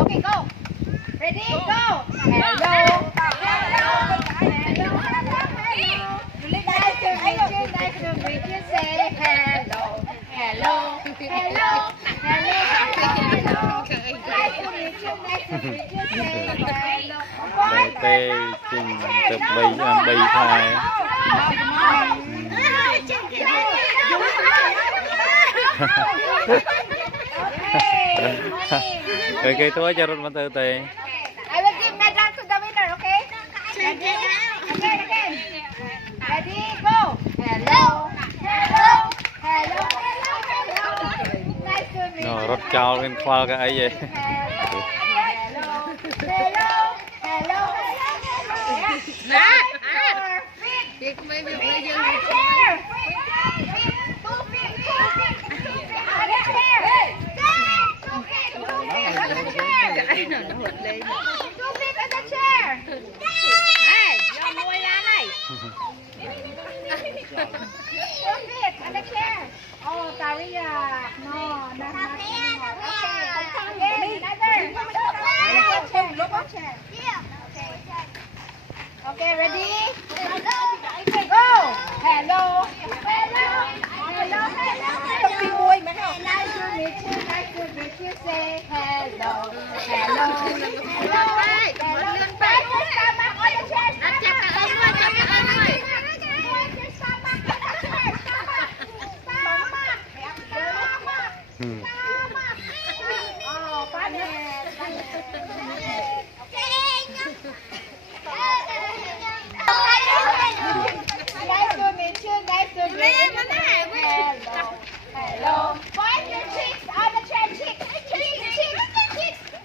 Okay, go. Ready? Go. Hello. Nice to meet you. Nice to meet you. Say hello. Hello. Hello. Hello. Nice to meet you. Nice to meet you. Say hello. Đây tê chừng tập bay bay thai cái túi cho rút mà từ từ. I will give medal to the winner, okay? Ready? Again. Ready? Go. Hello. Hello. Hello. Nice to meet you. Nó rút cao lên khoa cái ấy vậy. Hello. Hello. Hello. Việc mấy việc Feet bây giờ on the chair. 2 feet. 2 feet. 2 feet on the chair. 2 feet on the chair. cái nào nó bật lên 2 feet on the chair. này do môi ra này 2 feet on the chair. Oh, Taria. No, not okay. Again, another. Look on chair. Okay, ready? Go! Hello! Hello! Hello! Hello! Nice to meet you. Nice to meet you. Say hello. Hello. Hello. Hello. Put your stomach on the chair. chặt cả ơi nuôi chặt cả ơi nuôi Put your stomach on the chair. Stomach. Oh, funny. Nice to meet you. Nice to meet you. Hello. Hello. Point your cheeks on the chair. Cheeks.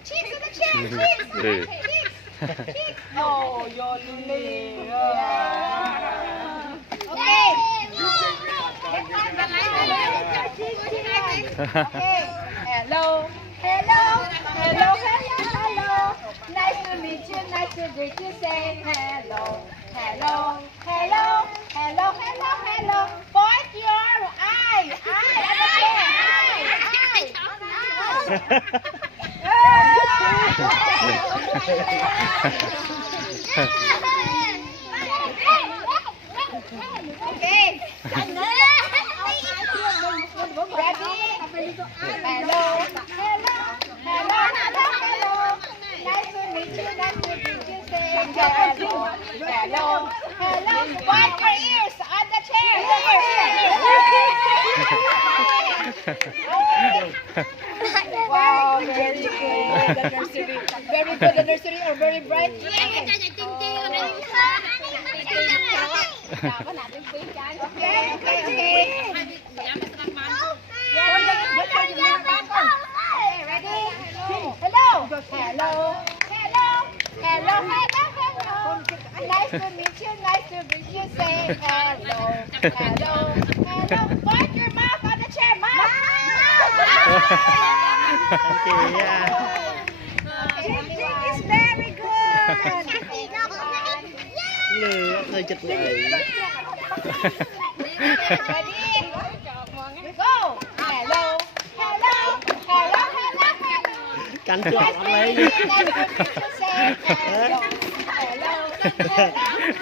Cheeks on the chair. Cheeks. Oh, you're lily. Okay. Okay. Hello. Hello. Hello. Hello. Nice to meet you. Nice to meet you. Say hello. Hello. Hello. Hello. Hello. Point your eye. Okay. Ready? Hello. Nice to meet you. Nice to meet you. Say hello. Hello. Wipe your ears on the chair. Wow, very good. The nursery. Very good. The nursery are very bright. Okay. Ready? Hello. Nice to meet you. Say hello. Wipe your mouth on the chair. Mouth. It's very good. Lừa hơi chật lại. Ready? Go. Hello. Cánh chuột Nice ăn to lấy. meet you. Say hello.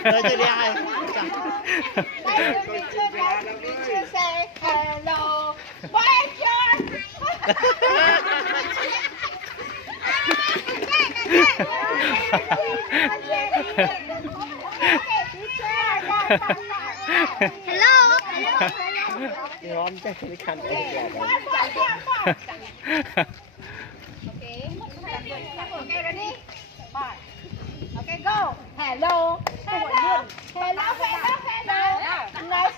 Thôi chơi đi ai. Nice to meet you. Say hello. Wipe your. Ngon chắc cái khăn của Okay. Okay, ready? Okay, go. Hello. Nice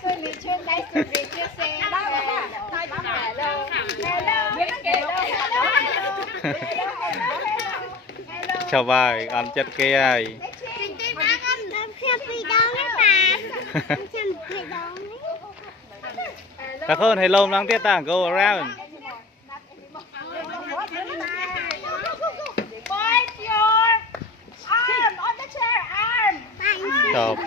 to meet you. Say hello. Chào bài ăn chất kia ai. Ta khôn hay lôm đang tiết tàng go around. Point your arm on the chair. Arm. Stop.